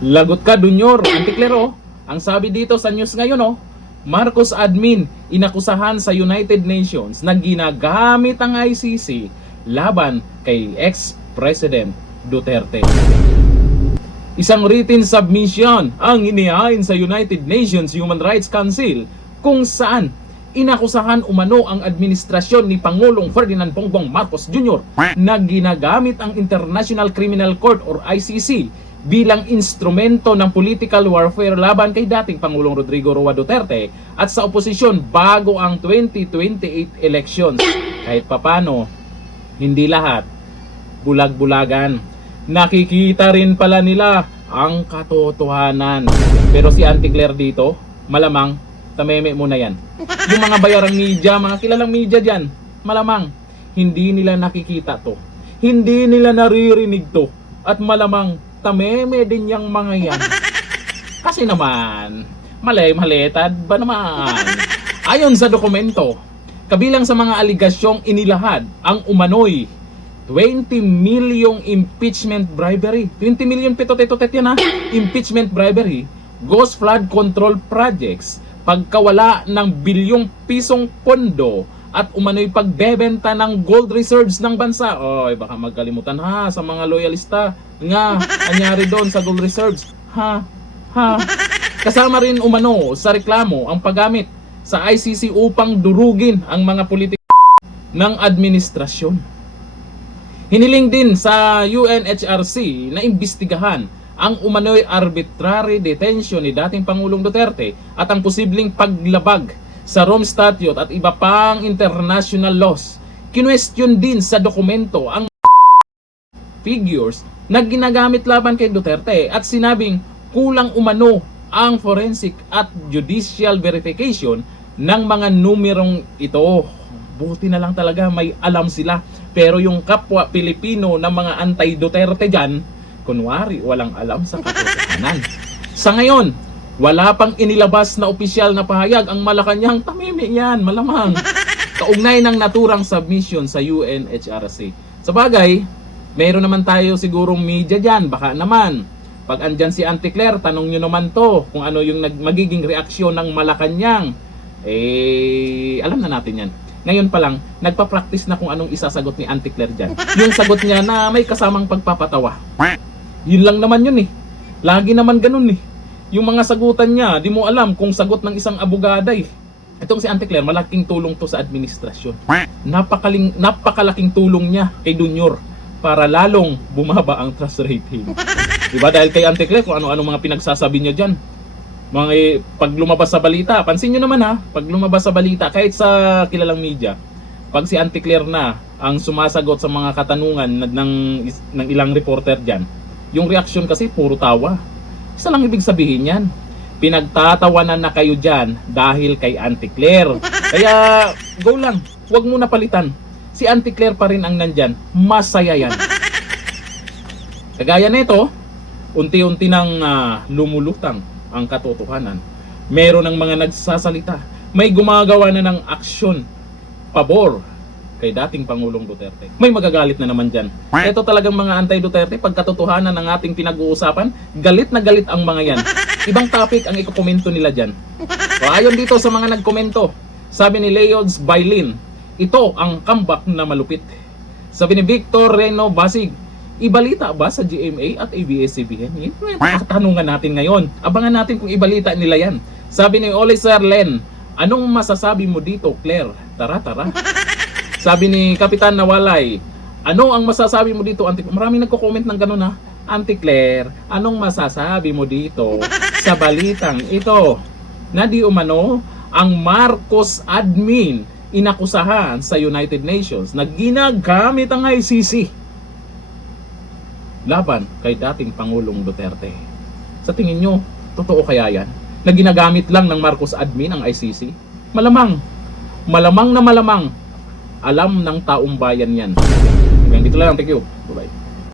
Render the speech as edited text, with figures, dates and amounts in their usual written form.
Lagot ka, Dunyor. Antiklero, ang sabi dito sa news ngayon, Marcos admin inakusahan sa United Nations na ginagamit ang ICC laban kay ex-President Duterte. Isang written submission ang inihain sa United Nations Human Rights Council kung saan inakusahan umano ang administrasyon ni Pangulong Ferdinand Bongbong Marcos Jr. na ginagamit ang International Criminal Court or ICC bilang instrumento ng political warfare laban kay dating Pangulong Rodrigo Roa Duterte at sa oposisyon bago ang 2028 elections. Kahit papano, hindi lahat bulag-bulagan. Nakikita rin pala nila ang katotohanan. Pero si Anticlair dito, malamang tameme mo na yan. Yung mga bayarang media, mga kilalang media dyan, malamang hindi nila nakikita to. Hindi nila naririnig to. At malamang tameme din yung mga yan. Kasi naman, malay-maletad ba naman? Ayon sa dokumento, kabilang sa mga aligasyong inilahad ang umano'y 20 million impeachment bribery. 20 million petotetot yan impeachment bribery, ghost flood control projects, pagkawala ng bilyong pisong pondo, at umano'y pagbebenta ng gold reserves ng bansa. Oy, baka magkalimutan sa mga loyalista nga anyari doon sa gold reserves. Kasama rin umano sa reklamo ang paggamit sa ICC upang durugin ang mga politik ng administrasyon. Hiniling din sa UNHRC na imbestigahan ang umano'y arbitrary detention ni dating Pangulong Duterte at ang posibleng paglabag sa Rome Statute at iba pang international laws. Kinwestiyon din sa dokumento ang figures na ginagamit laban kay Duterte at sinabing kulang umano ang forensic at judicial verification ng mga numerong ito. Buti na lang talaga may alam sila. Pero yung kapwa Pilipino na mga anti-Duterte dyan, kunwari walang alam sa katotohanan. Sa ngayon, wala pang inilabas na opisyal na pahayag ang Malacanang. Tamimi yan, malamang. Kaugnay ng naturang submission sa UNHRC. Sa bagay, meron naman tayo sigurong media dyan. Baka naman, pag andyan si Anticlair, tanong nyo naman to kung ano yung magiging reaksyon ng Malacanang. Alam na natin yan. Ngayon pa lang, nagpa-practice na kung anong isasagot ni Anticlair dyan. Yung sagot niya na may kasamang pagpapatawa. Yun lang naman yun Lagi naman ganun Yung mga sagutan niya, di mo alam kung sagot ng isang abogada Itong si Anticlair, malaking tulong to sa administrasyon. Napakalaking tulong niya kay Dunyor para lalong bumaba ang trust rating. Diba? Dahil kay Anticlair, kung ano-ano mga pinagsasabi niya dyan. Pag lumabas sa balita, pansin nyo naman pag lumabas sa balita, kahit sa kilalang media, pag si Anticlair na ang sumasagot sa mga katanungan ng ilang reporter dyan, yung reaksyon kasi puro tawa. Isa lang ibig sabihin yan, pinagtatawanan na kayo dyan dahil kay Anticlair. Kaya go lang, huwag mo na palitan. Si Anticlair pa rin ang nandyan, masaya yan. Kagaya nito, unti-unti nang lumulutang ang katotohanan. Meron ng mga nagsasalita, may gumagawa na ng aksyon pabor kay dating Pangulong Duterte. May magagalit na naman dyan. Ito talagang mga anti-Duterte, pag katotohanan ng ating pinag-uusapan, galit na galit ang mga yan. Ibang topic ang ikukomento nila dyan. So, ayon dito sa mga nagkomento, sabi ni Leods Bailin, ito ang comeback na malupit. Sabi ni Victor Reno Basig, ibalita ba sa GMA at ABS-CBN? Tanungan natin ngayon. Abangan natin kung ibalita nila yan. Sabi ni Oliver Len, anong masasabi mo dito, Claire? Tara. Sabi ni Kapitan Nawalay, ano ang masasabi mo dito, Anticlair? Maraming nagko-comment ng ganun Anticlair, anong masasabi mo dito sa balitang ito? Na di umano, ang Marcos admin inakusahan sa United Nations na ginagamit ang ICC laban kay dating Pangulong Duterte. Sa tingin nyo, totoo kaya yan? Na ginagamit lang ng Marcos admin ang ICC? Malamang na malamang, alam ng taong bayan yan. Hanggang dito lang, thank you.